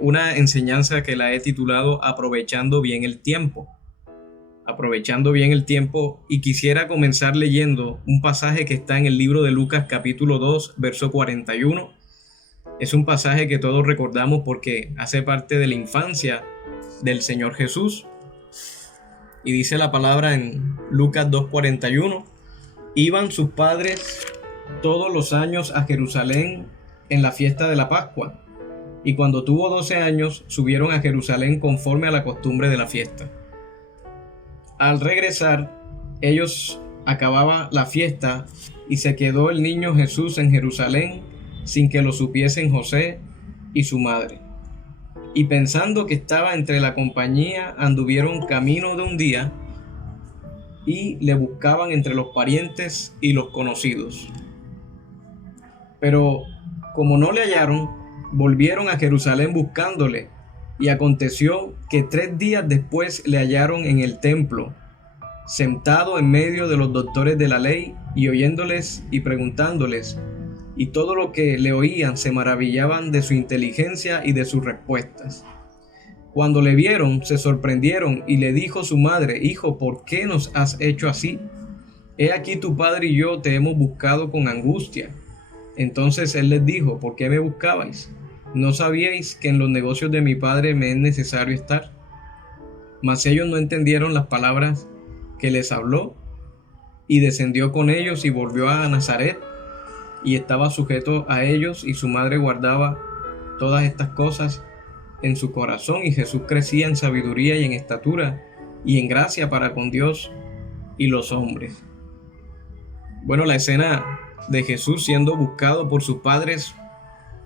una enseñanza que la he titulado Aprovechando bien el tiempo. Aprovechando bien el tiempo, y quisiera comenzar leyendo un pasaje que está en el libro de Lucas capítulo 2 verso 41. Es un pasaje que todos recordamos porque hace parte de la infancia del Señor Jesús. Y dice la palabra en Lucas 2:41: iban sus padres todos los años a Jerusalén en la fiesta de la Pascua, y cuando tuvo 12 años subieron a Jerusalén conforme a la costumbre de la fiesta. Al regresar, ellos acababan la fiesta y se quedó el niño Jesús en Jerusalén sin que lo supiesen José y su madre. Y pensando que estaba entre la compañía, anduvieron camino de un día y le buscaban entre los parientes y los conocidos. Pero como no le hallaron, volvieron a Jerusalén buscándole. Y aconteció que 3 días después le hallaron en el templo, sentado en medio de los doctores de la ley, y oyéndoles y preguntándoles. Y todo lo que le oían se maravillaban de su inteligencia y de sus respuestas. Cuando le vieron, se sorprendieron, y le dijo su madre: Hijo, ¿por qué nos has hecho así? He aquí tu padre y yo te hemos buscado con angustia. Entonces él les dijo: ¿por qué me buscabais? ¿No sabíais que en los negocios de mi padre me es necesario estar? Mas ellos no entendieron las palabras que les habló, y descendió con ellos y volvió a Nazaret, y estaba sujeto a ellos, y su madre guardaba todas estas cosas en su corazón, y Jesús crecía en sabiduría y en estatura y en gracia para con Dios y los hombres. Bueno, la escena de Jesús siendo buscado por sus padres,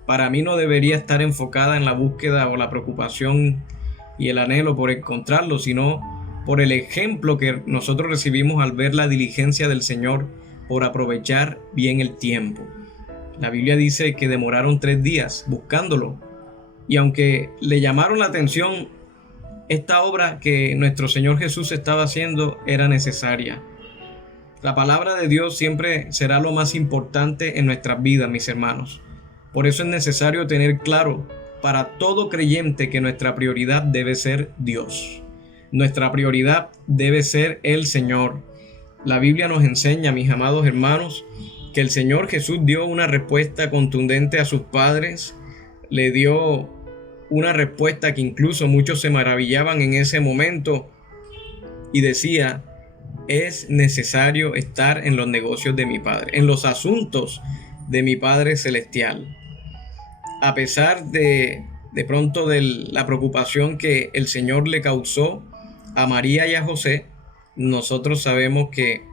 para mí no debería estar enfocada en la búsqueda o la preocupación y el anhelo por encontrarlo, sino por el ejemplo que nosotros recibimos al ver la diligencia del Señor por aprovechar bien el tiempo. La Biblia dice que demoraron 3 días buscándolo, y aunque le llamaron la atención, esta obra que nuestro Señor Jesús estaba haciendo era necesaria. La palabra de Dios siempre será lo más importante en nuestras vidas, mis hermanos. Por eso es necesario tener claro para todo creyente que nuestra prioridad debe ser Dios. Nuestra prioridad debe ser el Señor. La Biblia nos enseña, mis amados hermanos, que el Señor Jesús dio una respuesta contundente a sus padres. Le dio una respuesta que incluso muchos se maravillaban en ese momento, y decía: es necesario estar en los negocios de mi Padre, en los asuntos de mi Padre Celestial. A pesar de pronto de la preocupación que el Señor le causó a María y a José, nosotros sabemos que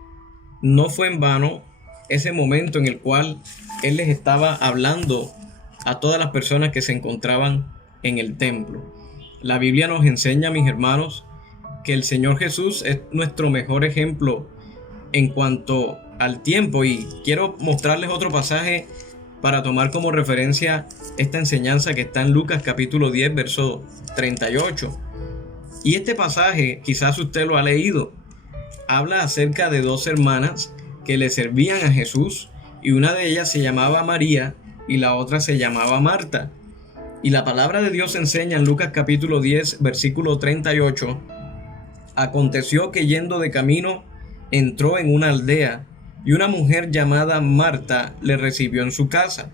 no fue en vano ese momento en el cual Él les estaba hablando a todas las personas que se encontraban en el templo. La Biblia nos enseña, mis hermanos, que el Señor Jesús es nuestro mejor ejemplo en cuanto al tiempo, y quiero mostrarles otro pasaje para tomar como referencia esta enseñanza que está en Lucas capítulo 10 verso 38. Y este pasaje, quizás usted lo ha leído, habla acerca de 2 hermanas que le servían a Jesús, y una de ellas se llamaba María y la otra se llamaba Marta. Y la palabra de Dios enseña en Lucas capítulo 10 versículo 38: aconteció que yendo de camino entró en una aldea, y una mujer llamada Marta le recibió en su casa.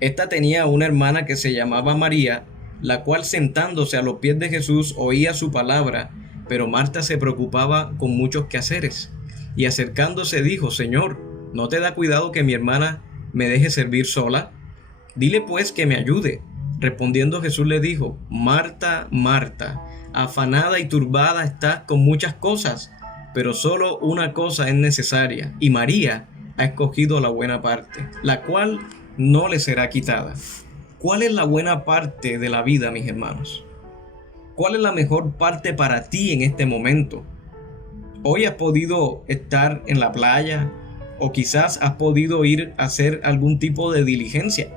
Esta tenía una hermana que se llamaba María, la cual sentándose a los pies de Jesús oía su palabra, pero Marta se preocupaba con muchos quehaceres. Y acercándose dijo: Señor, ¿no te da cuidado que mi hermana me deje servir sola? Dile pues que me ayude. Respondiendo Jesús le dijo: Marta, Marta, afanada y turbada estás con muchas cosas, pero solo una cosa es necesaria, y María ha escogido la buena parte, la cual no le será quitada. ¿Cuál es la buena parte de la vida, mis hermanos? ¿Cuál es la mejor parte para ti en este momento? Hoy has podido estar en la playa, o quizás has podido ir a hacer algún tipo de diligencia,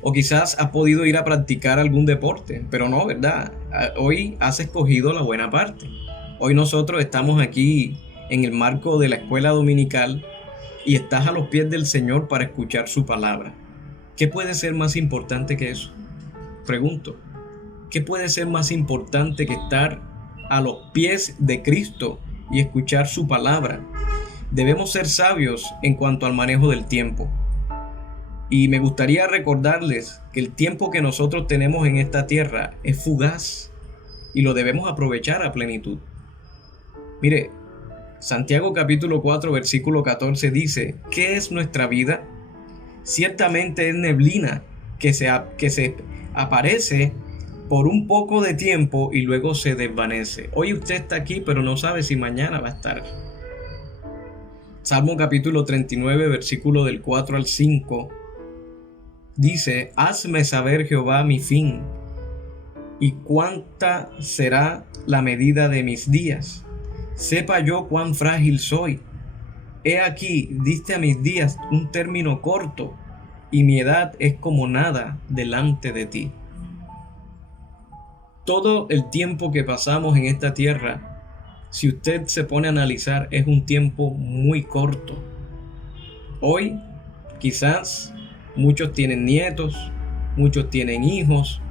o quizás has podido ir a practicar algún deporte, pero no, ¿verdad? Hoy has escogido la buena parte. Hoy nosotros estamos aquí en el marco de la escuela dominical, y estás a los pies del Señor para escuchar su palabra. ¿Qué puede ser más importante que eso? Pregunto, ¿qué puede ser más importante que estar a los pies de Cristo y escuchar su palabra? Debemos ser sabios en cuanto al manejo del tiempo. Y me gustaría recordarles que el tiempo que nosotros tenemos en esta tierra es fugaz y lo debemos aprovechar a plenitud. Mire, Santiago capítulo 4 versículo 14 dice: ¿qué es nuestra vida? Ciertamente es neblina que se aparece por un poco de tiempo y luego se desvanece. Hoy usted está aquí, pero no sabe si mañana va a estar. Salmo capítulo 39 versículo del 4 al 5 dice: hazme saber, Jehová, mi fin, y cuánta será la medida de mis días. Sepa yo cuán frágil soy. He aquí, diste a mis días un término corto, y mi edad es como nada delante de ti. Todo el tiempo que pasamos en esta tierra, si usted se pone a analizar, es un tiempo muy corto. Hoy, quizás, muchos tienen nietos, muchos tienen hijos,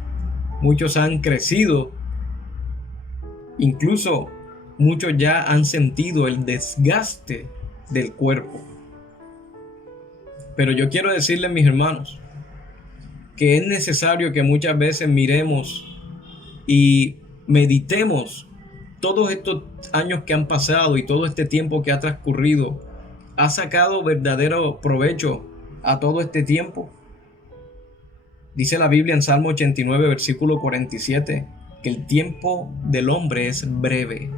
muchos han crecido, incluso muchos ya han sentido el desgaste del cuerpo. Pero yo quiero decirles, mis hermanos, que es necesario que muchas veces miremos y meditemos todos estos años que han pasado y todo este tiempo que ha transcurrido. ¿Ha sacado verdadero provecho a todo este tiempo? Dice la Biblia en Salmo 89, versículo 47, que el tiempo del hombre es breve.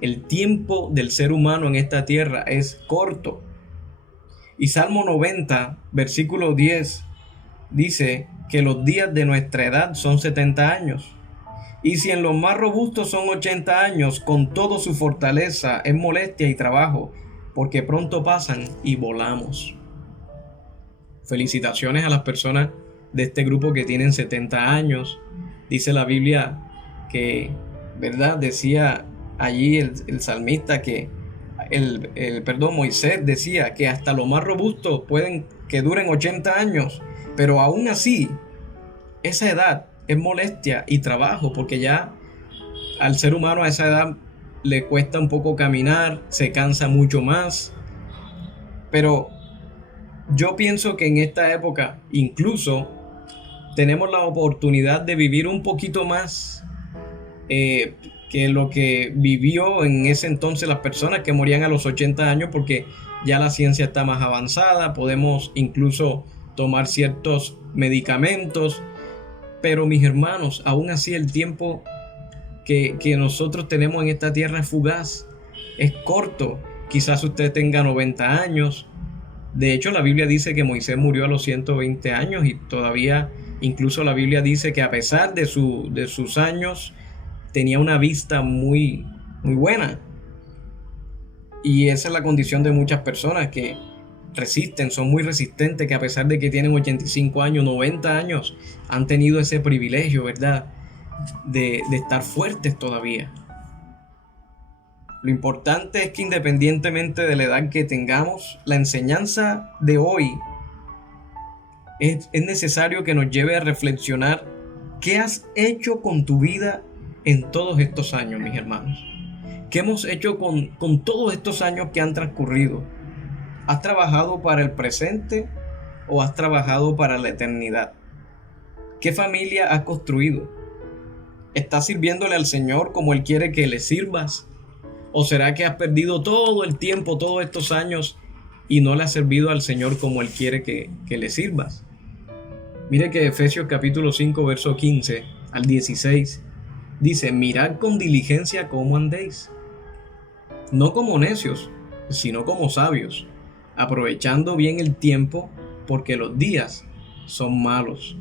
El tiempo del ser humano en esta tierra es corto. Y Salmo 90, versículo 10, dice que los días de nuestra edad son 70 años. Y si en los más robustos son 80 años, con toda su fortaleza es molestia y trabajo, porque pronto pasan y volamos. Felicitaciones a las personas de este grupo que tienen 70 años. Dice la Biblia que, ¿verdad? Decía allí el salmista que Moisés decía que hasta los más robustos pueden que duren 80 años, pero aún así, esa edad es molestia y trabajo, porque ya al ser humano a esa edad le cuesta un poco caminar, se cansa mucho más. Pero yo pienso que en esta época incluso tenemos la oportunidad de vivir un poquito más que lo que vivió en ese entonces las personas que morían a los 80 años, porque ya la ciencia está más avanzada, podemos incluso tomar ciertos medicamentos. Pero mis hermanos, aún así el tiempo que nosotros tenemos en esta tierra es fugaz, es corto. Quizás usted tenga 90 años. De hecho, la Biblia dice que Moisés murió a los 120 años y todavía, incluso la Biblia dice que a pesar de sus años, tenía una vista muy, muy buena. Y esa es la condición de muchas personas que resisten, son muy resistentes, que a pesar de que tienen 85 años, 90 años, han tenido ese privilegio, ¿verdad? De estar fuertes todavía. Lo importante es que independientemente de la edad que tengamos, la enseñanza de hoy es necesario que nos lleve a reflexionar qué has hecho con tu vida en todos estos años, mis hermanos. ¿Qué hemos hecho con todos estos años que han transcurrido? ¿Has trabajado para el presente o has trabajado para la eternidad? ¿Qué familia has construido? ¿Estás sirviéndole al Señor como Él quiere que le sirvas? ¿O será que has perdido todo el tiempo, todos estos años, y no le has servido al Señor como Él quiere que le sirvas? Mire que Efesios capítulo 5, verso 15 al 16 dice: mirad con diligencia cómo andéis, no como necios, sino como sabios, aprovechando bien el tiempo, porque los días son malos.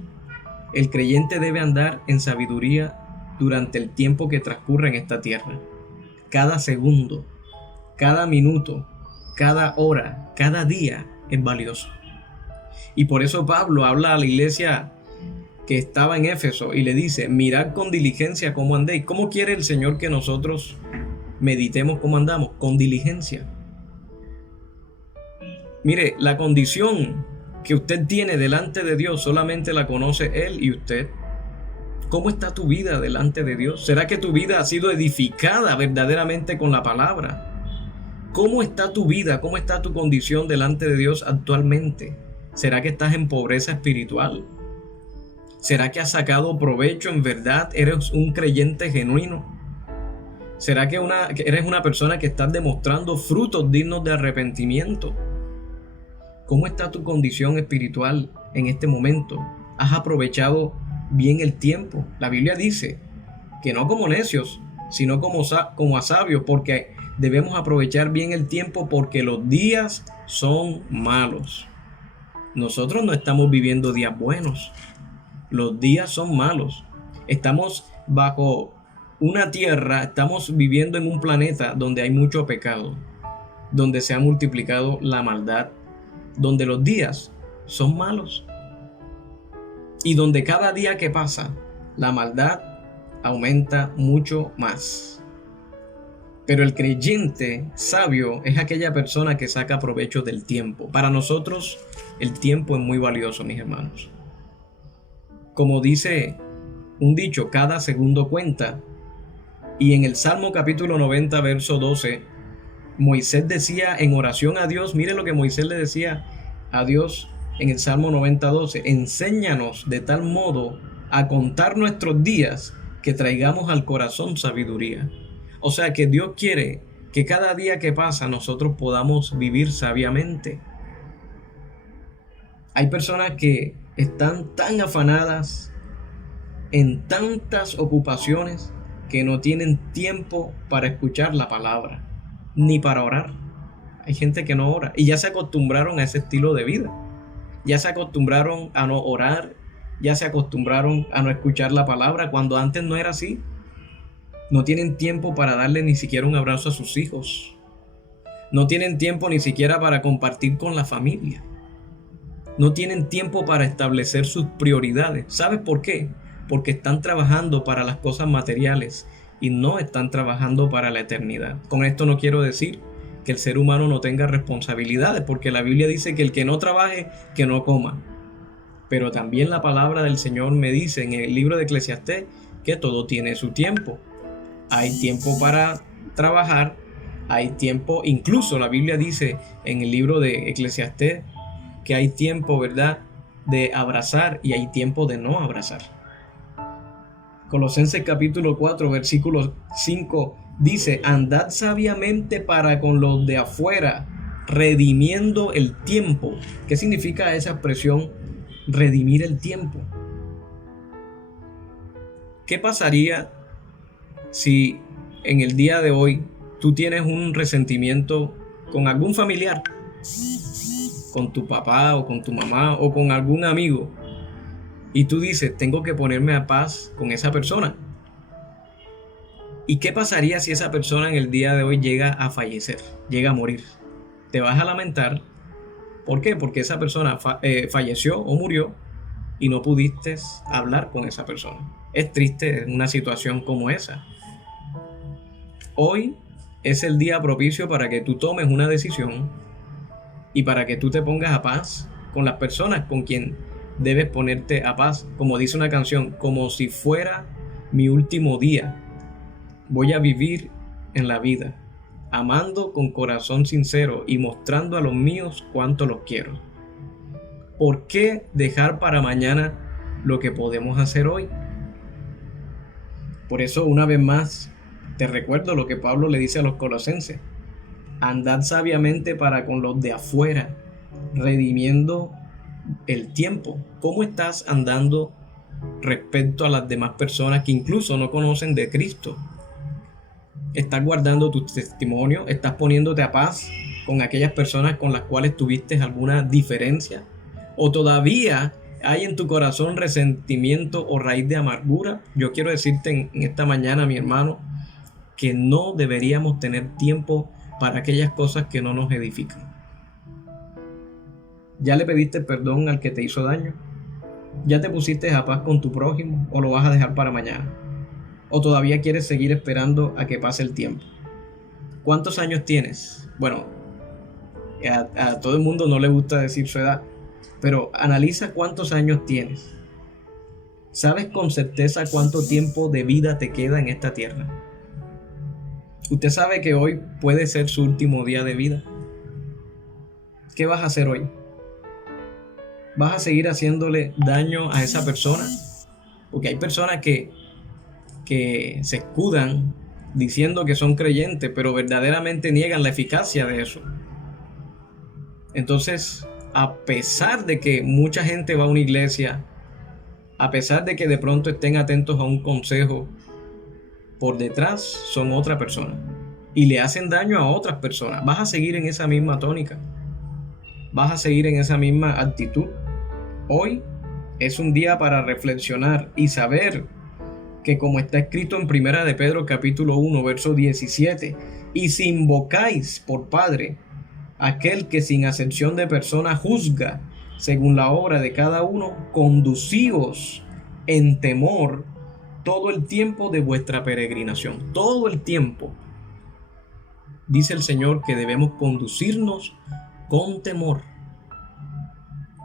El creyente debe andar en sabiduría durante el tiempo que transcurre en esta tierra. Cada segundo, cada minuto, cada hora, cada día es valioso. Y por eso Pablo habla a la iglesia que estaba en Éfeso y le dice: mirad con diligencia cómo andéis. ¿Cómo quiere el Señor que nosotros meditemos cómo andamos? Con diligencia. Mire, la condición que usted tiene delante de Dios solamente la conoce Él y usted. ¿Cómo está tu vida delante de Dios? ¿Será que tu vida ha sido edificada verdaderamente con la palabra? ¿Cómo está tu vida? ¿Cómo está tu condición delante de Dios actualmente? ¿Será que estás en pobreza espiritual? ¿Será que has sacado provecho en verdad? ¿Eres un creyente genuino? ¿Será que eres una persona que estás demostrando frutos dignos de arrepentimiento? ¿Cómo está tu condición espiritual en este momento? ¿Has aprovechado bien el tiempo? La Biblia dice que no como necios, sino como a sabios, porque debemos aprovechar bien el tiempo porque los días son malos. Nosotros no estamos viviendo días buenos. Los días son malos. Estamos bajo una tierra, estamos viviendo en un planeta donde hay mucho pecado, donde se ha multiplicado la maldad, donde los días son malos y donde cada día que pasa la maldad aumenta mucho más. Pero el creyente sabio es aquella persona que saca provecho del tiempo. Para nosotros el tiempo es muy valioso, mis hermanos. Como dice un dicho, cada segundo cuenta. Y en el Salmo capítulo 90, verso 12, Moisés decía en oración a Dios, mire lo que Moisés le decía a Dios en el Salmo 90, 12, enséñanos de tal modo a contar nuestros días que traigamos al corazón sabiduría. O sea que Dios quiere que cada día que pasa nosotros podamos vivir sabiamente. Hay personas que están tan afanadas en tantas ocupaciones que no tienen tiempo para escuchar la palabra, ni para orar. Hay gente que no ora y ya se acostumbraron a ese estilo de vida. Ya se acostumbraron a no orar, ya se acostumbraron a no escuchar la palabra cuando antes no era así. No tienen tiempo para darle ni siquiera un abrazo a sus hijos. No tienen tiempo ni siquiera para compartir con la familia. No tienen tiempo para establecer sus prioridades. ¿Sabes por qué? Porque están trabajando para las cosas materiales y no están trabajando para la eternidad. Con esto no quiero decir que el ser humano no tenga responsabilidades, porque la Biblia dice que el que no trabaje, que no coma. Pero también la palabra del Señor me dice en el libro de Eclesiastés que todo tiene su tiempo. Hay tiempo para trabajar, hay tiempo, incluso la Biblia dice en el libro de Eclesiastés que hay tiempo, ¿verdad?, de abrazar y hay tiempo de no abrazar. Colosenses capítulo 4, versículo 5 dice, andad sabiamente para con los de afuera, redimiendo el tiempo. ¿Qué significa esa expresión, redimir el tiempo? ¿Qué pasaría si en el día de hoy tú tienes un resentimiento con algún familiar, con tu papá o con tu mamá o con algún amigo, y tú dices, tengo que ponerme a paz con esa persona? ¿Y qué pasaría si esa persona en el día de hoy llega a fallecer, llega a morir? Te vas a lamentar. ¿Por qué? Porque esa persona falleció o murió y no pudiste hablar con esa persona. Es triste una situación como esa. Hoy es el día propicio para que tú tomes una decisión y para que tú te pongas a paz con las personas con quien debes ponerte a paz. Como dice una canción, como si fuera mi último día, voy a vivir en la vida, amando con corazón sincero y mostrando a los míos cuánto los quiero. ¿Por qué dejar para mañana lo que podemos hacer hoy? Por eso, una vez más, te recuerdo lo que Pablo le dice a los colosenses. Andad sabiamente para con los de afuera, redimiendo el tiempo. ¿Cómo estás andando respecto a las demás personas que incluso no conocen de Cristo? ¿Estás guardando tu testimonio? ¿Estás poniéndote a paz con aquellas personas con las cuales tuviste alguna diferencia? ¿O todavía hay en tu corazón resentimiento o raíz de amargura? Yo quiero decirte en esta mañana, mi hermano, que no deberíamos tener tiempo para aquellas cosas que no nos edifican. ¿Ya le pediste perdón al que te hizo daño? ¿Ya te pusiste a paz con tu prójimo o lo vas a dejar para mañana? ¿O todavía quieres seguir esperando a que pase el tiempo? ¿Cuántos años tienes? Bueno, a todo el mundo no le gusta decir su edad, Pero analiza cuántos años tienes. ¿Sabes con certeza cuánto tiempo de vida te queda en esta tierra? Usted sabe que hoy puede ser su último día de vida. ¿Qué vas a hacer hoy? ¿Vas a seguir haciéndole daño a esa persona? Porque hay personas que se escudan diciendo que son creyentes, pero verdaderamente niegan la eficacia de eso. Entonces, a pesar de que mucha gente va a una iglesia, a pesar de que de pronto estén atentos a un consejo, por detrás son otra persona y le hacen daño a otras personas. Vas a seguir en esa misma tónica, vas a seguir en esa misma actitud. Hoy es un día para reflexionar y saber que, como está escrito en Primera de Pedro capítulo 1 verso 17, y si invocáis por Padre aquel que sin acepción de persona juzga según la obra de cada uno, conducíos en temor todo el tiempo de vuestra peregrinación. Todo el tiempo dice el Señor que debemos conducirnos con temor.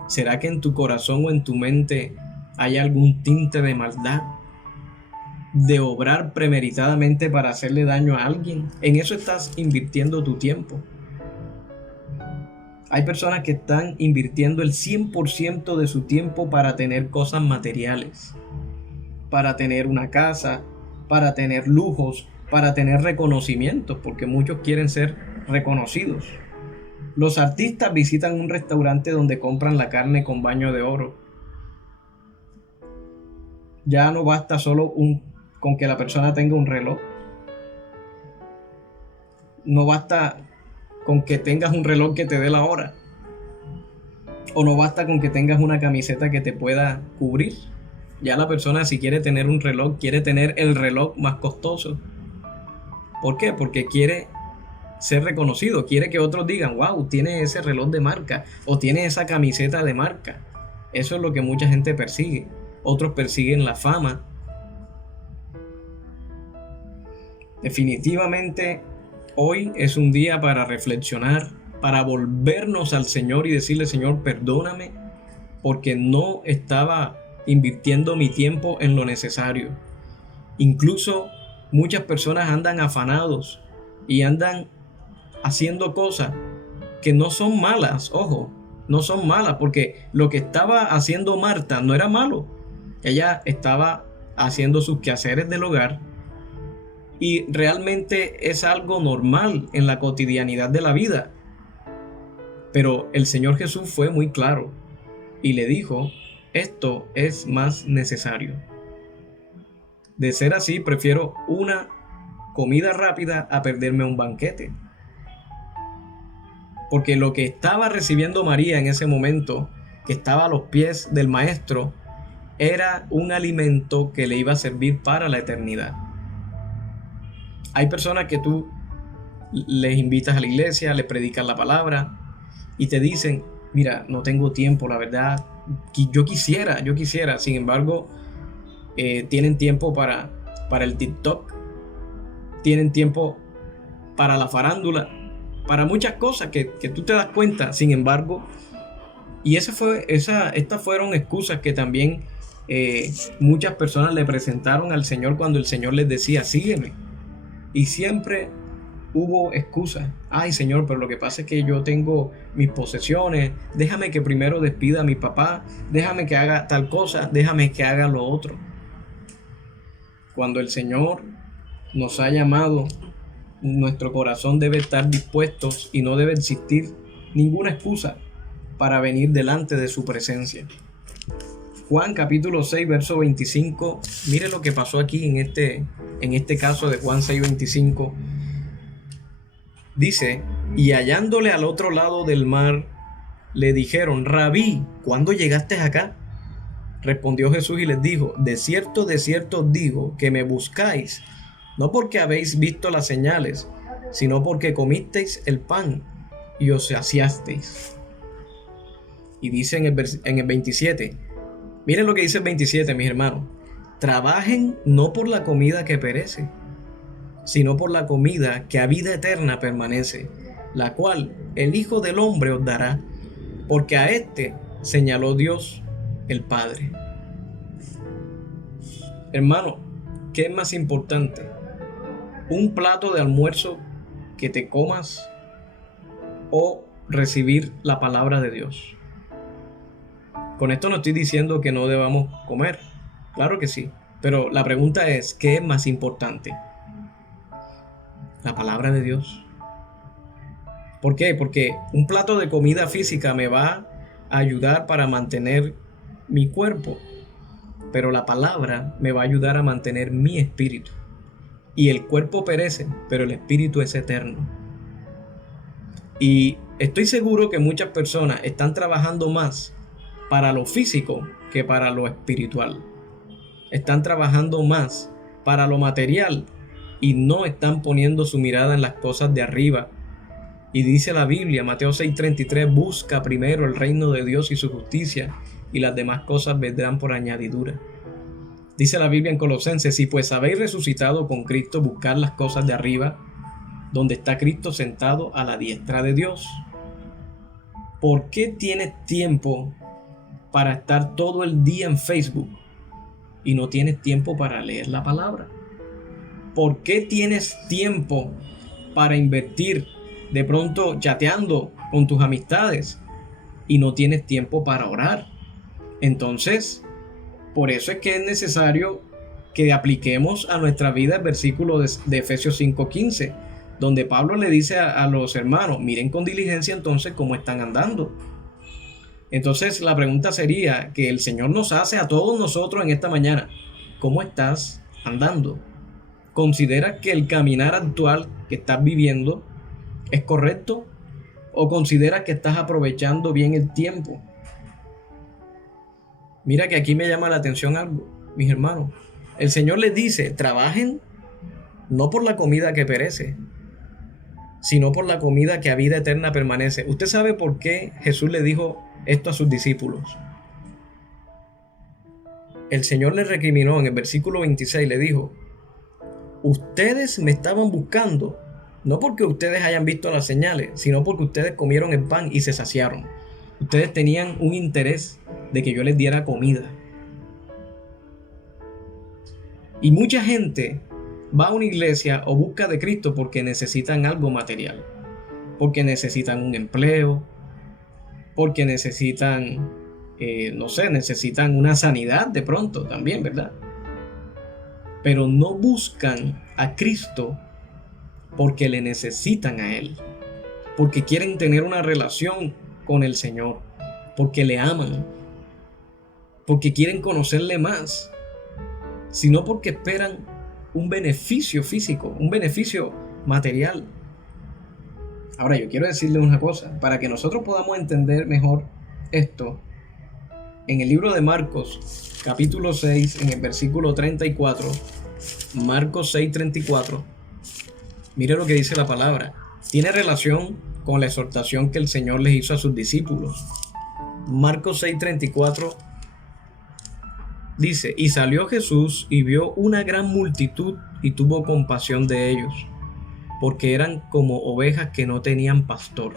¿Será que en tu corazón o en tu mente hay algún tinte de maldad? ¿De obrar premeditadamente para hacerle daño a alguien? En eso estás invirtiendo tu tiempo. Hay personas que están invirtiendo el 100% de su tiempo para tener cosas materiales, para tener una casa, para tener lujos, para tener reconocimientos, porque muchos quieren ser reconocidos. Los artistas visitan un restaurante donde compran la carne con baño de oro. Ya no basta solo con que la persona tenga un reloj. No basta con que tengas un reloj que te dé la hora. O no basta con que tengas una camiseta que te pueda cubrir. Ya la persona, si quiere tener un reloj, quiere tener el reloj más costoso. ¿Por qué? Porque quiere ser reconocido, quiere que otros digan, wow, tiene ese reloj de marca o tiene esa camiseta de marca. Eso es lo que mucha gente persigue. Otros persiguen la fama. Definitivamente hoy es un día para reflexionar, para volvernos al Señor y decirle, Señor, perdóname porque no estaba invirtiendo mi tiempo en lo necesario. Incluso muchas personas andan afanados y andan haciendo cosas que no son malas, ojo, no son malas, porque lo que estaba haciendo Marta no era malo. Ella estaba haciendo sus quehaceres del hogar y realmente es algo normal en la cotidianidad de la vida. Pero el Señor Jesús fue muy claro y le dijo, esto es más necesario. De ser así, prefiero una comida rápida a perderme un banquete. Porque lo que estaba recibiendo María en ese momento, que estaba a los pies del Maestro, era un alimento que le iba a servir para la eternidad. Hay personas que tú les invitas a la iglesia, les predicas la palabra y te dicen, mira, no tengo tiempo, la verdad, yo quisiera, sin embargo, tienen tiempo para el TikTok, tienen tiempo para la farándula, para muchas cosas que tú te das cuenta, sin embargo, y estas fueron excusas que también muchas personas le presentaron al Señor cuando el Señor les decía, sígueme, y siempre hubo excusas. Ay, Señor, pero lo que pasa es que yo tengo mis posesiones, déjame que primero despida a mi papá, déjame que haga tal cosa, déjame que haga lo otro. Cuando el Señor nos ha llamado, nuestro corazón debe estar dispuesto y no debe existir ninguna excusa para venir delante de su presencia. Juan capítulo 6 verso 25, mire lo que pasó aquí en este caso de Juan 6:25. Dice, y hallándole al otro lado del mar, le dijeron, Rabí, ¿cuándo llegaste acá? Respondió Jesús y les dijo, de cierto os digo que me buscáis, no porque habéis visto las señales, sino porque comisteis el pan y os saciasteis. Y dice en el 27, miren lo que dice el 27, mis hermanos, trabajen no por la comida que perece, sino por la comida que a vida eterna permanece, la cual el Hijo del Hombre os dará, porque a este señaló Dios, el Padre. Hermano, ¿qué es más importante? ¿Un plato de almuerzo que te comas o recibir la palabra de Dios? Con esto no estoy diciendo que no debamos comer, claro que sí, pero la pregunta es, ¿qué es más importante? La palabra de Dios. ¿Por qué? Porque un plato de comida física me va a ayudar para mantener mi cuerpo, pero la palabra me va a ayudar a mantener mi espíritu. Y el cuerpo perece, pero el espíritu es eterno. Y estoy seguro que muchas personas están trabajando más para lo físico que para lo espiritual. Están trabajando más para lo material y no están poniendo su mirada en las cosas de arriba. Y dice la Biblia, Mateo 6:33, busca primero el reino de Dios y su justicia, y las demás cosas vendrán por añadidura. Dice la Biblia en Colosenses, si pues habéis resucitado con Cristo, buscad las cosas de arriba, donde está Cristo sentado a la diestra de Dios. ¿Por qué tienes tiempo para estar todo el día en Facebook y no tienes tiempo para leer la palabra? ¿Por qué tienes tiempo para invertir de pronto chateando con tus amistades y no tienes tiempo para orar? Entonces, por eso es que es necesario que apliquemos a nuestra vida el versículo de Efesios 5:15, donde Pablo le dice a los hermanos, miren con diligencia entonces cómo están andando. Entonces la pregunta sería que el Señor nos hace a todos nosotros en esta mañana, ¿cómo estás andando? ¿Consideras que el caminar actual que estás viviendo es correcto? ¿O consideras que estás aprovechando bien el tiempo? Mira que aquí me llama la atención algo, mis hermanos. El Señor les dice, trabajen no por la comida que perece, sino por la comida que a vida eterna permanece. ¿Usted sabe por qué Jesús le dijo esto a sus discípulos? El Señor les recriminó en el versículo 26, le dijo, ustedes me estaban buscando, no porque ustedes hayan visto las señales, sino porque ustedes comieron el pan y se saciaron. Ustedes tenían un interés de que yo les diera comida. Y mucha gente va a una iglesia o busca de Cristo porque necesitan algo material, porque necesitan un empleo, porque necesitan, necesitan una sanidad de pronto también, ¿verdad? Pero no buscan a Cristo porque le necesitan a Él, porque quieren tener una relación con el Señor, porque le aman, porque quieren conocerle más, sino porque esperan un beneficio físico, un beneficio material. Ahora yo quiero decirle una cosa, para que nosotros podamos entender mejor esto, en el libro de Marcos, capítulo 6, en el versículo 34, Marcos 6:34, mire lo que dice la palabra. Tiene relación con la exhortación que el Señor les hizo a sus discípulos. Marcos 6:34 dice, y salió Jesús y vio una gran multitud y tuvo compasión de ellos, porque eran como ovejas que no tenían pastor.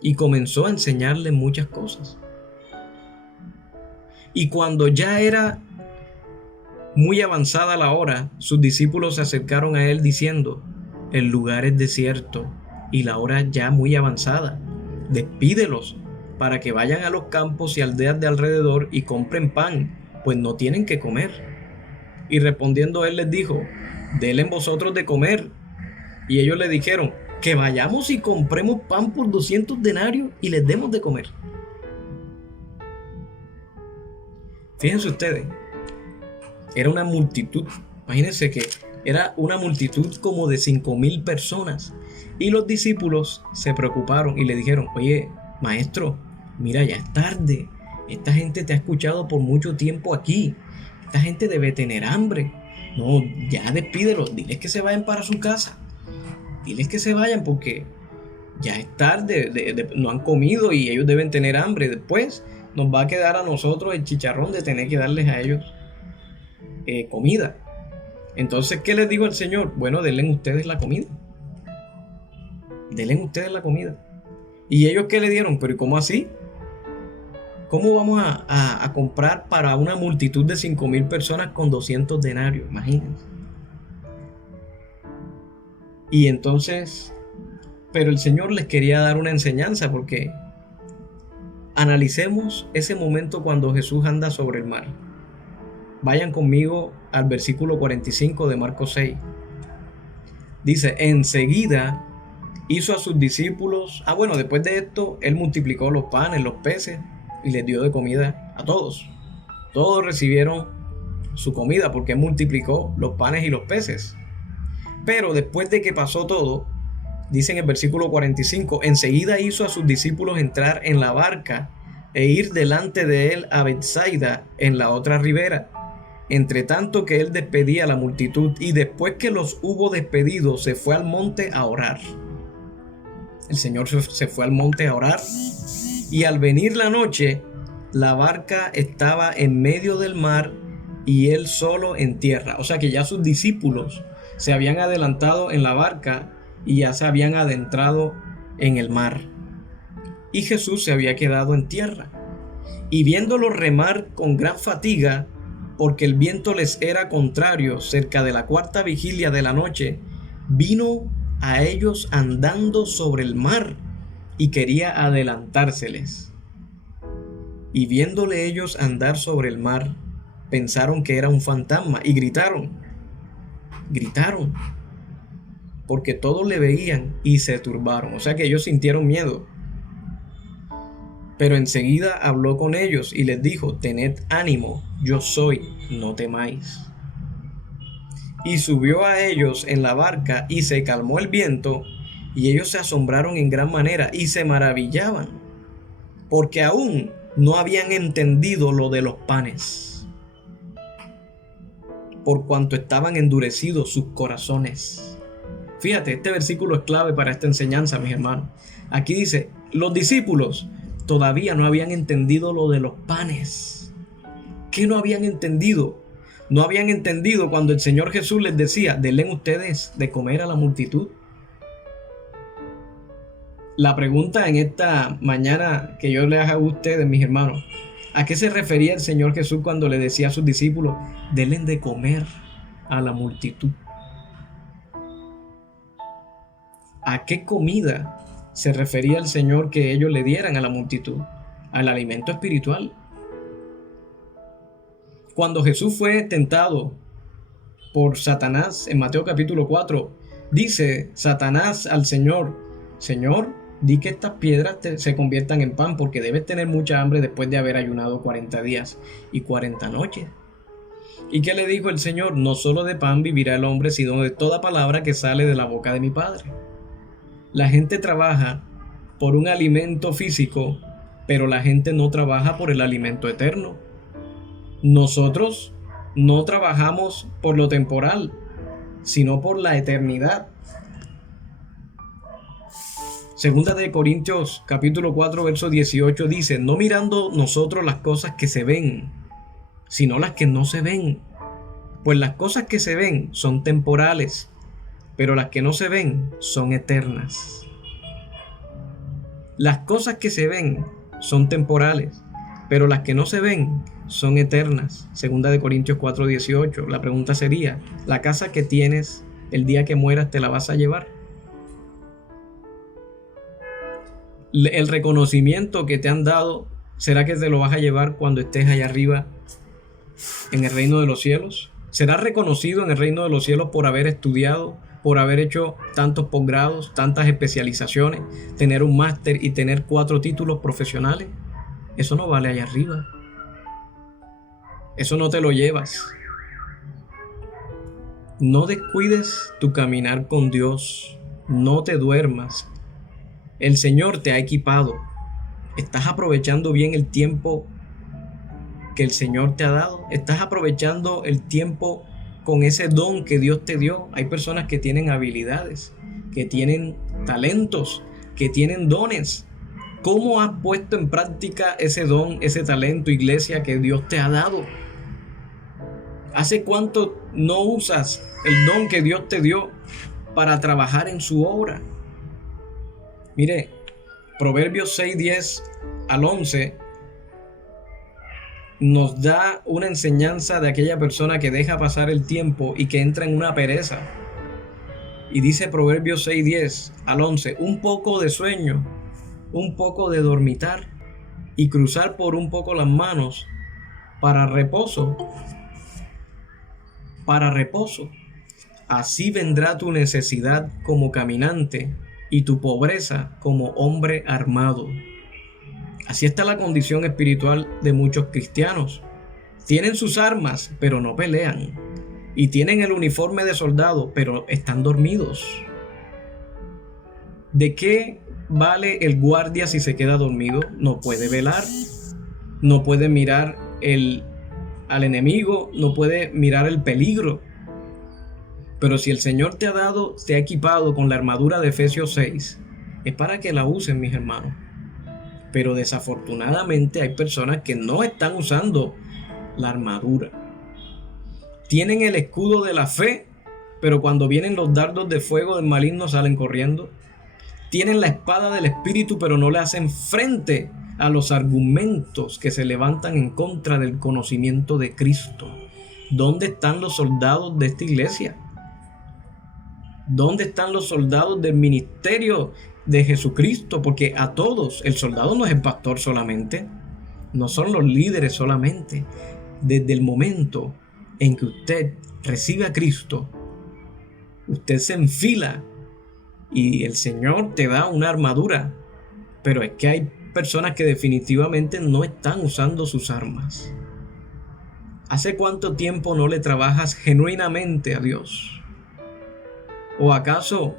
Y comenzó a enseñarles muchas cosas. Y cuando ya era muy avanzada la hora, sus discípulos se acercaron a él diciendo, el lugar es desierto y la hora ya muy avanzada. Despídelos para que vayan a los campos y aldeas de alrededor y compren pan, pues no tienen que comer. Y respondiendo él les dijo, denle vosotros de comer. Y ellos le dijeron, que vayamos y compremos pan por 200 denarios y les demos de comer. Fíjense ustedes, era una multitud, imagínense que era una multitud como de 5,000 personas. Y los discípulos se preocuparon y le dijeron, oye, maestro, mira, ya es tarde. Esta gente te ha escuchado por mucho tiempo aquí. Esta gente debe tener hambre. No, ya despídelos, diles que se vayan para su casa. Diles que se vayan porque ya es tarde, no han comido y ellos deben tener hambre. Después nos va a quedar a nosotros el chicharrón de tener que darles a ellos comida. Entonces, ¿qué les dijo el Señor? Bueno, denle ustedes la comida. Denle ustedes la comida. ¿Y ellos qué le dieron? ¿Pero cómo así? ¿Cómo vamos a comprar para una multitud de 5,000 personas con 200 denarios? Imagínense. Y entonces, pero el Señor les quería dar una enseñanza, porque analicemos ese momento cuando Jesús anda sobre el mar. Vayan conmigo al versículo 45 de Marcos 6. Dice, enseguida hizo a sus discípulos, después de esto, él multiplicó los panes, los peces, y les dio de comida a todos. Todos recibieron su comida porque él multiplicó los panes y los peces. Pero después de que pasó todo, dice en el versículo 45, enseguida hizo a sus discípulos entrar en la barca e ir delante de él a Betsaida en la otra ribera, entre tanto que él despedía a la multitud, y después que los hubo despedido se fue al monte a orar. El Señor se fue al monte a orar, y al venir la noche, la barca estaba en medio del mar y él solo en tierra. O sea que ya sus discípulos se habían adelantado en la barca y ya se habían adentrado en el mar. Y Jesús se había quedado en tierra. Y viéndolo remar con gran fatiga, porque el viento les era contrario, cerca de la cuarta vigilia de la noche, vino a ellos andando sobre el mar y quería adelantárseles. Y viéndole ellos andar sobre el mar, pensaron que era un fantasma y gritaron, porque todos le veían y se turbaron. O sea que ellos sintieron miedo. Pero enseguida habló con ellos y les dijo, tened ánimo, yo soy, no temáis. Y subió a ellos en la barca y se calmó el viento, y ellos se asombraron en gran manera y se maravillaban, porque aún no habían entendido lo de los panes, por cuanto estaban endurecidos sus corazones. Fíjate, este versículo es clave para esta enseñanza, mis hermanos. Aquí dice, los discípulos todavía no habían entendido lo de los panes. ¿Qué no habían entendido? No habían entendido cuando el Señor Jesús les decía, denle ustedes de comer a la multitud. La pregunta en esta mañana que yo les hago a ustedes, mis hermanos, ¿a qué se refería el Señor Jesús cuando le decía a sus discípulos, denle de comer a la multitud? ¿A qué comida se refería el Señor que ellos le dieran a la multitud? Al alimento espiritual. Cuando Jesús fue tentado por Satanás en Mateo capítulo 4, dice Satanás al Señor, Señor, di que estas piedras se conviertan en pan, porque debes tener mucha hambre después de haber ayunado 40 días y 40 noches. ¿Y qué le dijo el Señor? No solo de pan vivirá el hombre, sino de toda palabra que sale de la boca de mi Padre. La gente trabaja por un alimento físico, pero la gente no trabaja por el alimento eterno. Nosotros no trabajamos por lo temporal, sino por la eternidad. Segunda de Corintios capítulo 4 verso 18 dice, no mirando nosotros las cosas que se ven, sino las que no se ven. Pues las cosas que se ven son temporales, pero las que no se ven son eternas. Las cosas que se ven son temporales, pero las que no se ven son eternas. Segunda de Corintios 4:18. La pregunta sería, ¿la casa que tienes el día que mueras te la vas a llevar? El reconocimiento que te han dado, ¿será que te lo vas a llevar cuando estés allá arriba en el reino de los cielos? ¿Serás reconocido en el reino de los cielos por haber estudiado, por haber hecho tantos posgrados, tantas especializaciones, tener un máster y tener 4 títulos profesionales? Eso no vale allá arriba. Eso no te lo llevas. No descuides tu caminar con Dios. No te duermas. El Señor te ha equipado. ¿Estás aprovechando bien el tiempo que el Señor te ha dado? ¿Estás aprovechando el tiempo con ese don que Dios te dio? Hay personas que tienen habilidades, que tienen talentos, que tienen dones. ¿Cómo has puesto en práctica ese don, ese talento, iglesia, que Dios te ha dado? ¿Hace cuánto no usas el don que Dios te dio para trabajar en su obra? Mire, Proverbios 6:10 al 11 nos da una enseñanza de aquella persona que deja pasar el tiempo y que entra en una pereza. Y dice Proverbios 6:10 al 11, un poco de sueño, un poco de dormitar y cruzar por un poco las manos para reposo. Así vendrá tu necesidad como caminante y tu pobreza como hombre armado. Así está la condición espiritual de muchos cristianos. Tienen sus armas, pero no pelean. Y tienen el uniforme de soldado, pero están dormidos. ¿De qué vale el guardia si se queda dormido? No puede velar, no puede mirar al enemigo, no puede mirar el peligro. Pero si el Señor te ha equipado con la armadura de Efesios 6, es para que la usen, mis hermanos. Pero desafortunadamente hay personas que no están usando la armadura. Tienen el escudo de la fe, pero cuando vienen los dardos de fuego del maligno salen corriendo. Tienen la espada del Espíritu, pero no le hacen frente a los argumentos que se levantan en contra del conocimiento de Cristo. ¿Dónde están los soldados de esta iglesia? ¿Dónde están los soldados del ministerio de Jesucristo? Porque a todos, el soldado no es el pastor solamente, no son los líderes solamente. Desde el momento en que usted recibe a Cristo, usted se enfila y el Señor te da una armadura. Pero es que hay personas que definitivamente no están usando sus armas. ¿Hace cuánto tiempo no le trabajas genuinamente a Dios? ¿O acaso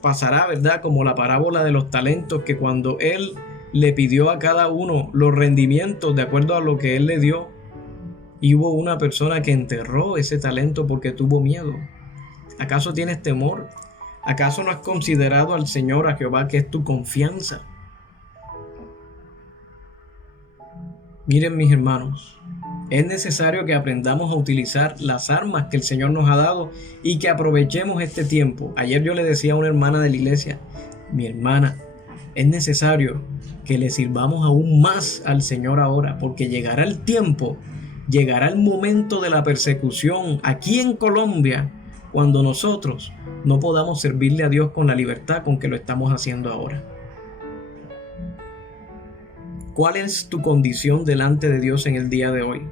pasará, verdad, como la parábola de los talentos, que cuando Él le pidió a cada uno los rendimientos de acuerdo a lo que Él le dio, y hubo una persona que enterró ese talento porque tuvo miedo? ¿Acaso tienes temor? ¿Acaso no has considerado al Señor, a Jehová, que es tu confianza? Miren, mis hermanos, es necesario que aprendamos a utilizar las armas que el Señor nos ha dado y que aprovechemos este tiempo. Ayer yo le decía a una hermana de la iglesia, mi hermana, es necesario que le sirvamos aún más al Señor ahora, porque llegará el tiempo, llegará el momento de la persecución aquí en Colombia, cuando nosotros no podamos servirle a Dios con la libertad con que lo estamos haciendo ahora. ¿Cuál es tu condición delante de Dios en el día de hoy?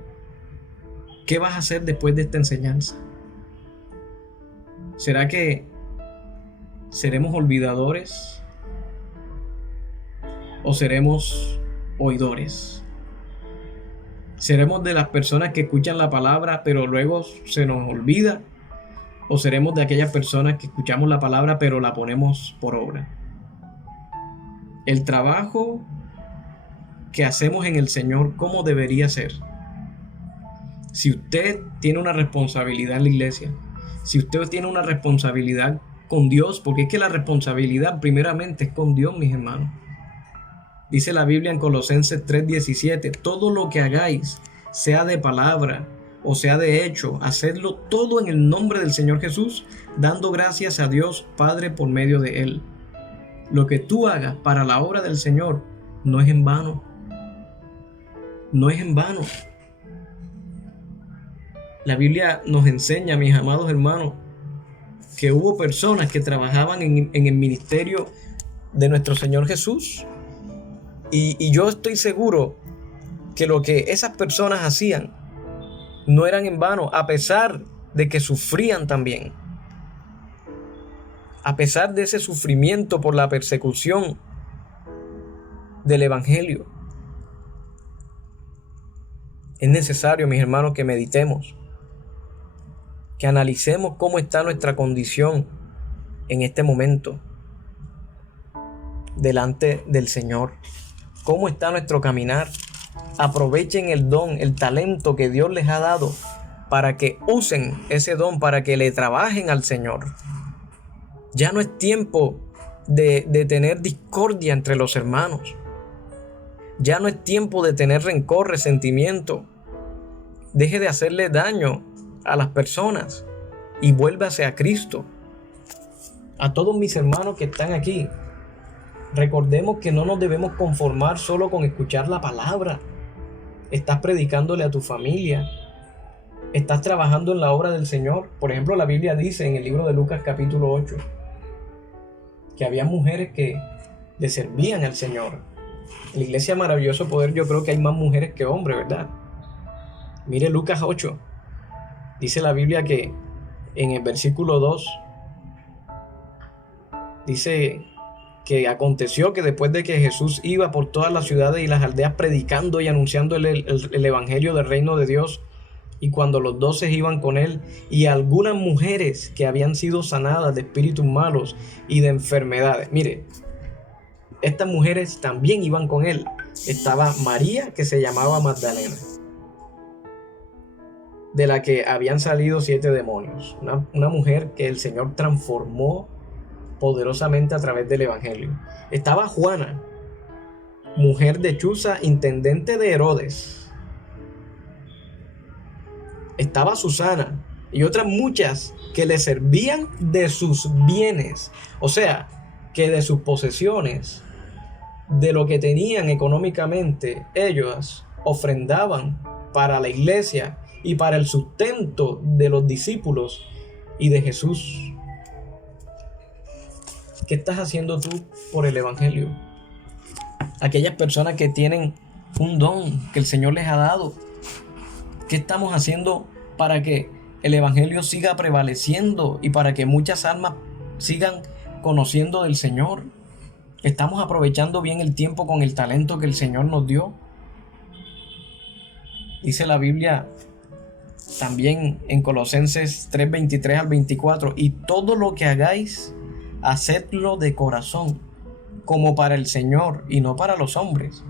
¿Qué vas a hacer después de esta enseñanza? ¿Será que seremos olvidadores o seremos oidores? ¿Seremos de las personas que escuchan la palabra pero luego se nos olvida? ¿O seremos de aquellas personas que escuchamos la palabra pero la ponemos por obra? El trabajo que hacemos en el Señor, ¿cómo debería ser? Si usted tiene una responsabilidad en la iglesia, si usted tiene una responsabilidad con Dios, porque es que la responsabilidad primeramente es con Dios, mis hermanos. Dice la Biblia en Colosenses 3:17, todo lo que hagáis, sea de palabra o sea de hecho, hacedlo todo en el nombre del Señor Jesús, dando gracias a Dios Padre por medio de Él. Lo que tú hagas para la obra del Señor no es en vano. No es en vano. La Biblia nos enseña, mis amados hermanos, que hubo personas que trabajaban en el ministerio de nuestro Señor Jesús. Y yo estoy seguro que lo que esas personas hacían no eran en vano, a pesar de que sufrían también. A pesar de ese sufrimiento por la persecución del Evangelio. Es necesario, mis hermanos, que meditemos, que analicemos cómo está nuestra condición en este momento delante del Señor. ¿Cómo está nuestro caminar? Aprovechen el don, el talento que Dios les ha dado para que usen ese don, para que le trabajen al Señor. Ya no es tiempo de tener discordia entre los hermanos. Ya no es tiempo de tener rencor, resentimiento. Deje de hacerle daño a las personas y vuélvase a Cristo. A todos mis hermanos que están aquí, recordemos que no nos debemos conformar solo con escuchar la palabra. estás predicándole a tu familia, estás trabajando en la obra del Señor. Por ejemplo, la Biblia dice en el libro de Lucas capítulo 8 que había mujeres que le servían al Señor. En la iglesia Maravilloso Poder yo creo que hay más mujeres que hombres, ¿verdad? Mire Lucas 8. Dice la Biblia que en el versículo 2 dice que aconteció que después de que Jesús iba por todas las ciudades y las aldeas predicando y anunciando el evangelio del reino de Dios, y cuando los 12 iban con él, y algunas mujeres que habían sido sanadas de espíritus malos y de enfermedades. Mire, estas mujeres también iban con él. Estaba María, que se llamaba Magdalena, de la que habían salido 7 demonios. Una mujer que el Señor transformó poderosamente a través del evangelio. Estaba Juana, mujer de Chuza, intendente de Herodes. Estaba Susana y otras muchas que le servían de sus bienes, o sea, que de sus posesiones, de lo que tenían económicamente, ellos ofrendaban para la iglesia y para el sustento de los discípulos y de Jesús. ¿Qué estás haciendo tú por el evangelio? Aquellas personas que tienen un don que el Señor les ha dado, ¿qué estamos haciendo para que el evangelio siga prevaleciendo y para que muchas almas sigan conociendo del Señor? ¿Estamos aprovechando bien el tiempo con el talento que el Señor nos dio? Dice la Biblia también en Colosenses 3:23 al 24, y todo lo que hagáis, hacedlo de corazón, como para el Señor y no para los hombres,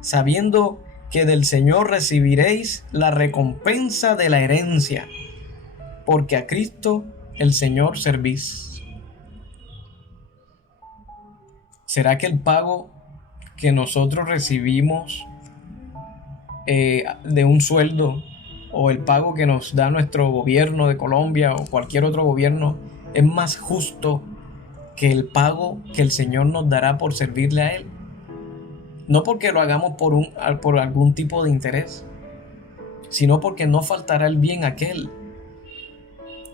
sabiendo que del Señor recibiréis la recompensa de la herencia, porque a Cristo el Señor servís. ¿Será que el pago que nosotros recibimos de un sueldo, o el pago que nos da nuestro gobierno de Colombia o cualquier otro gobierno, es más justo que el pago que el Señor nos dará por servirle a Él? No porque lo hagamos por algún tipo de interés, sino porque no faltará el bien a aquel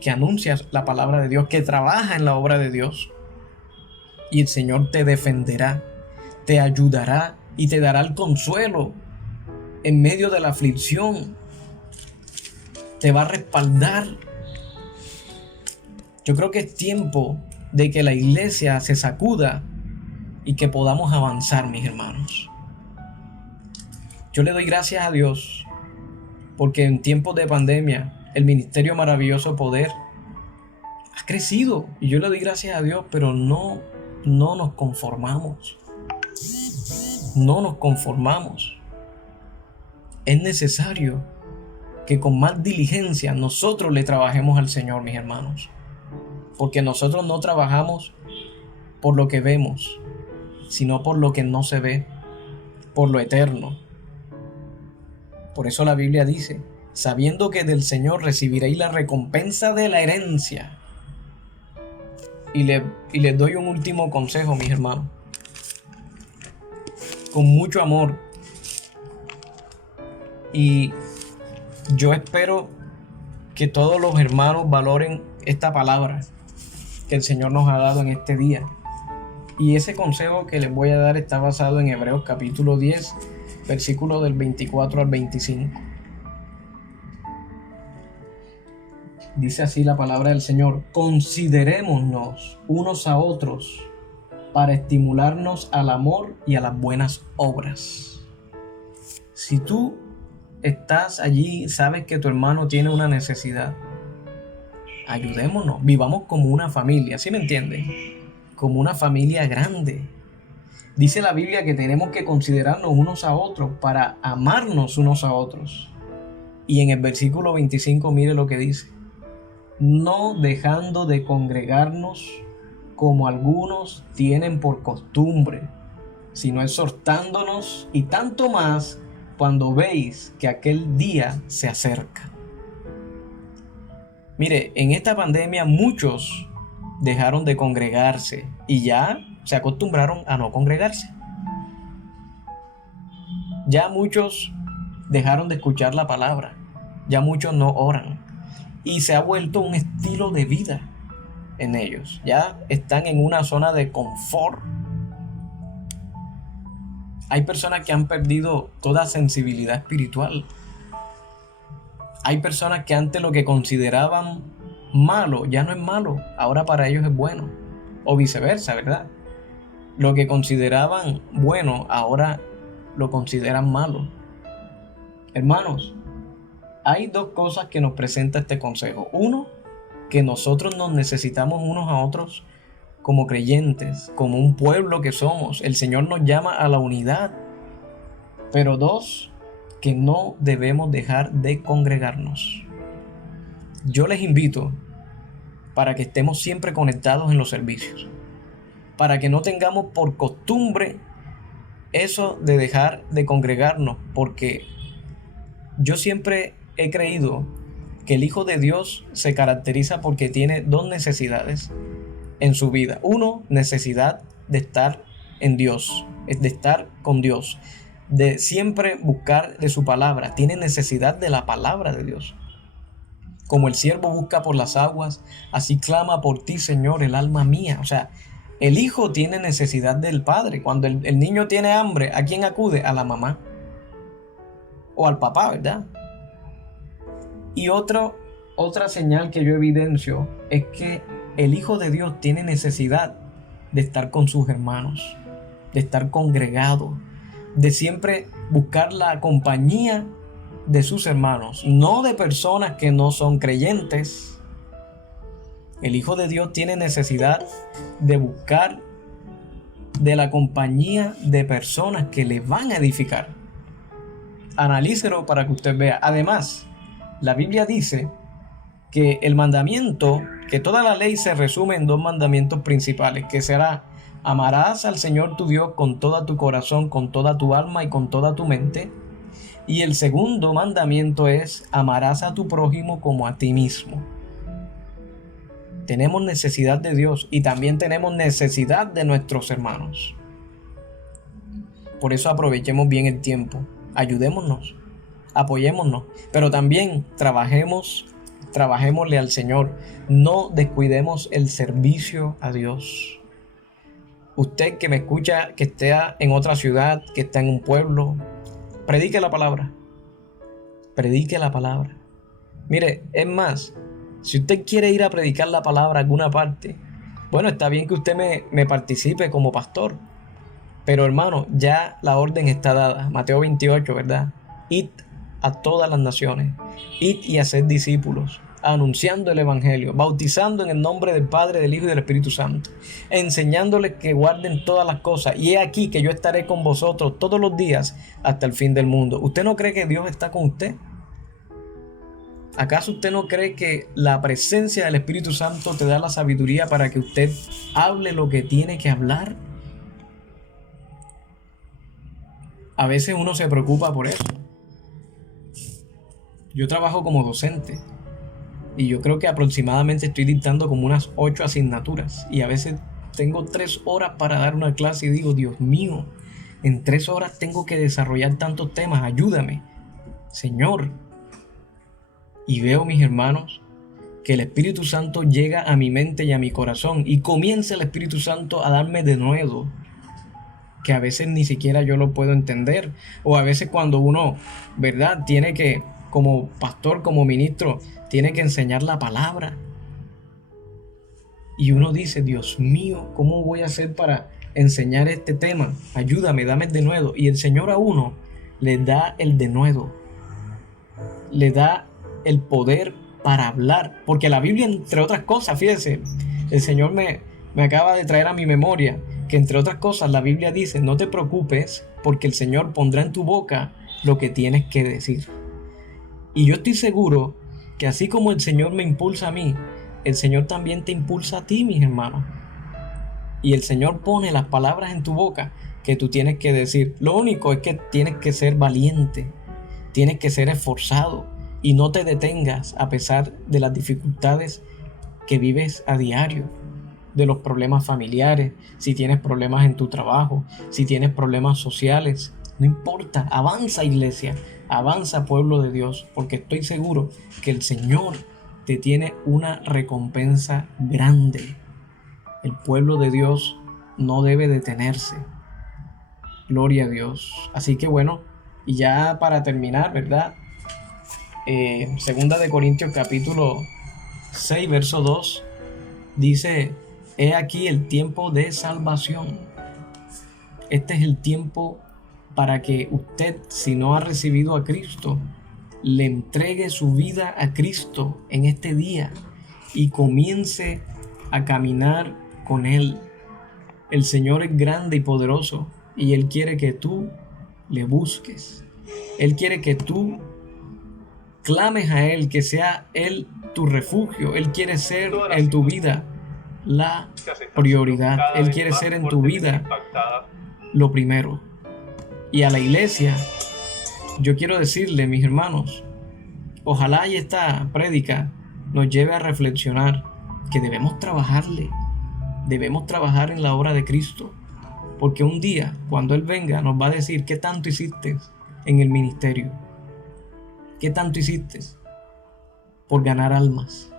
que anuncia la palabra de Dios, que trabaja en la obra de Dios. Y el Señor te defenderá, te ayudará y te dará el consuelo en medio de la aflicción. Te va a respaldar. Yo creo que es tiempo de que la iglesia se sacuda y que podamos avanzar, mis hermanos. Yo le doy gracias a Dios porque en tiempos de pandemia el Ministerio Maravilloso Poder ha crecido, y yo le doy gracias a Dios, pero no nos conformamos. No nos conformamos. Es necesario que con más diligencia nosotros le trabajemos al Señor, mis hermanos, porque nosotros no trabajamos por lo que vemos, sino por lo que no se ve, por lo eterno. Por eso la Biblia dice, sabiendo que del Señor recibiréis la recompensa de la herencia. Y les doy un último consejo, mis hermanos, con mucho amor. Y yo espero que todos los hermanos valoren esta palabra que el Señor nos ha dado en este día. Y ese consejo que les voy a dar está basado en Hebreos capítulo 10, versículos del 24 al 25. Dice así la palabra del Señor: considerémonos unos a otros para estimularnos al amor y a las buenas obras. Si tú estás allí, sabes que tu hermano tiene una necesidad, ayudémonos, vivamos como una familia, ¿sí me entiendes? Como una familia grande. Dice la Biblia que tenemos que considerarnos unos a otros para amarnos unos a otros. Y en el versículo 25 mire lo que dice: no dejando de congregarnos como algunos tienen por costumbre, sino exhortándonos, y tanto más cuando veis que aquel día se acerca. Mire, en esta pandemia muchos dejaron de congregarse y ya se acostumbraron a no congregarse. Ya muchos dejaron de escuchar la palabra. Ya muchos no oran. Y se ha vuelto un estilo de vida en ellos. Ya están en una zona de confort. Hay personas que han perdido toda sensibilidad espiritual. Hay personas que antes lo que consideraban malo ya no es malo, ahora para ellos es bueno. O viceversa, ¿verdad? Lo que consideraban bueno, ahora lo consideran malo. Hermanos, hay dos cosas que nos presenta este consejo. Uno, que nosotros nos necesitamos unos a otros como creyentes, como un pueblo que somos. El Señor nos llama a la unidad. Pero dos, que no debemos dejar de congregarnos. Yo les invito para que estemos siempre conectados en los servicios, para que no tengamos por costumbre eso de dejar de congregarnos, porque yo siempre he creído que el Hijo de Dios se caracteriza porque tiene dos necesidades en su vida. Uno, necesidad de estar en Dios, es de estar con Dios, de siempre buscar de su palabra. Tiene necesidad de la palabra de Dios. Como el siervo busca por las aguas, así clama por ti, Señor, el alma mía. O sea, el hijo tiene necesidad del padre. Cuando el niño tiene hambre, ¿a quién acude? A la mamá o al papá, ¿verdad? Y otra señal que yo evidencio es que el Hijo de Dios tiene necesidad de estar con sus hermanos, de estar congregado, de siempre buscar la compañía de sus hermanos, no de personas que no son creyentes. El Hijo de Dios tiene necesidad de buscar de la compañía de personas que le van a edificar. Analícelo para que usted vea. Además, la Biblia dice que el mandamiento, que toda la ley se resume en dos mandamientos principales, que será: amarás al Señor tu Dios con todo tu corazón, con toda tu alma y con toda tu mente. Y el segundo mandamiento es: amarás a tu prójimo como a ti mismo. Tenemos necesidad de Dios y también tenemos necesidad de nuestros hermanos. Por eso aprovechemos bien el tiempo, ayudémonos, apoyémonos, pero también trabajémosle al Señor. No descuidemos el servicio a Dios. Usted que me escucha, que esté en otra ciudad, que está en un pueblo, predique la palabra. Predique la palabra. Mire, es más, si usted quiere ir a predicar la palabra a alguna parte, bueno, está bien que usted me participe como pastor. Pero hermano, ya la orden está dada. Mateo 28, ¿verdad? Id a todas las naciones. Id y haced discípulos, anunciando el evangelio, bautizando en el nombre del Padre, del Hijo y del Espíritu Santo, enseñándoles que guarden todas las cosas. Y he aquí que yo estaré con vosotros todos los días hasta el fin del mundo. ¿Usted no cree que Dios está con usted? ¿Acaso usted no cree que la presencia del Espíritu Santo te da la sabiduría para que usted hable lo que tiene que hablar? A veces uno se preocupa por eso. Yo trabajo como docente y yo creo que aproximadamente estoy dictando como unas 8 asignaturas y a veces tengo 3 horas para dar una clase y digo: Dios mío, en 3 horas tengo que desarrollar tantos temas, ayúdame, Señor. Y veo, mis hermanos, que el Espíritu Santo llega a mi mente y a mi corazón y comienza el Espíritu Santo a darme de nuevo, que a veces ni siquiera yo lo puedo entender, o a veces cuando uno, ¿verdad?, tiene que, como pastor, como ministro, tiene que enseñar la palabra y uno dice: Dios mío, ¿cómo voy a hacer para enseñar este tema? Ayúdame, dame el denuedo. Y el Señor a uno le da el denuedo, le da el poder para hablar, porque la Biblia, entre otras cosas, fíjese, el Señor me acaba de traer a mi memoria que entre otras cosas la Biblia dice: no te preocupes, porque el Señor pondrá en tu boca lo que tienes que decir. Y yo estoy seguro que así como el Señor me impulsa a mí, el Señor también te impulsa a ti, mis hermanos. Y el Señor pone las palabras en tu boca que tú tienes que decir. Lo único es que tienes que ser valiente, tienes que ser esforzado y no te detengas a pesar de las dificultades que vives a diario, de los problemas familiares, si tienes problemas en tu trabajo, si tienes problemas sociales. No importa, avanza, iglesia, Avanza, pueblo de Dios, porque estoy seguro que el Señor te tiene una recompensa grande. El pueblo de Dios no debe detenerse. Gloria a Dios. Así que bueno, y ya para terminar, ¿verdad? Segunda de Corintios capítulo 6, verso 2, dice: he aquí el tiempo de salvación. Este es el tiempo para que usted, si no ha recibido a Cristo, le entregue su vida a Cristo en este día y comience a caminar con Él. El Señor es grande y poderoso y Él quiere que tú le busques. Él quiere que tú clames a Él, que sea Él tu refugio. Él quiere ser en tu vida la prioridad. Él quiere ser en tu vida lo primero. Y a la iglesia, yo quiero decirle, mis hermanos, ojalá y esta prédica nos lleve a reflexionar que debemos trabajarle, debemos trabajar en la obra de Cristo, porque un día, cuando Él venga, nos va a decir: ¿qué tanto hiciste en el ministerio? ¿Qué tanto hiciste por ganar almas?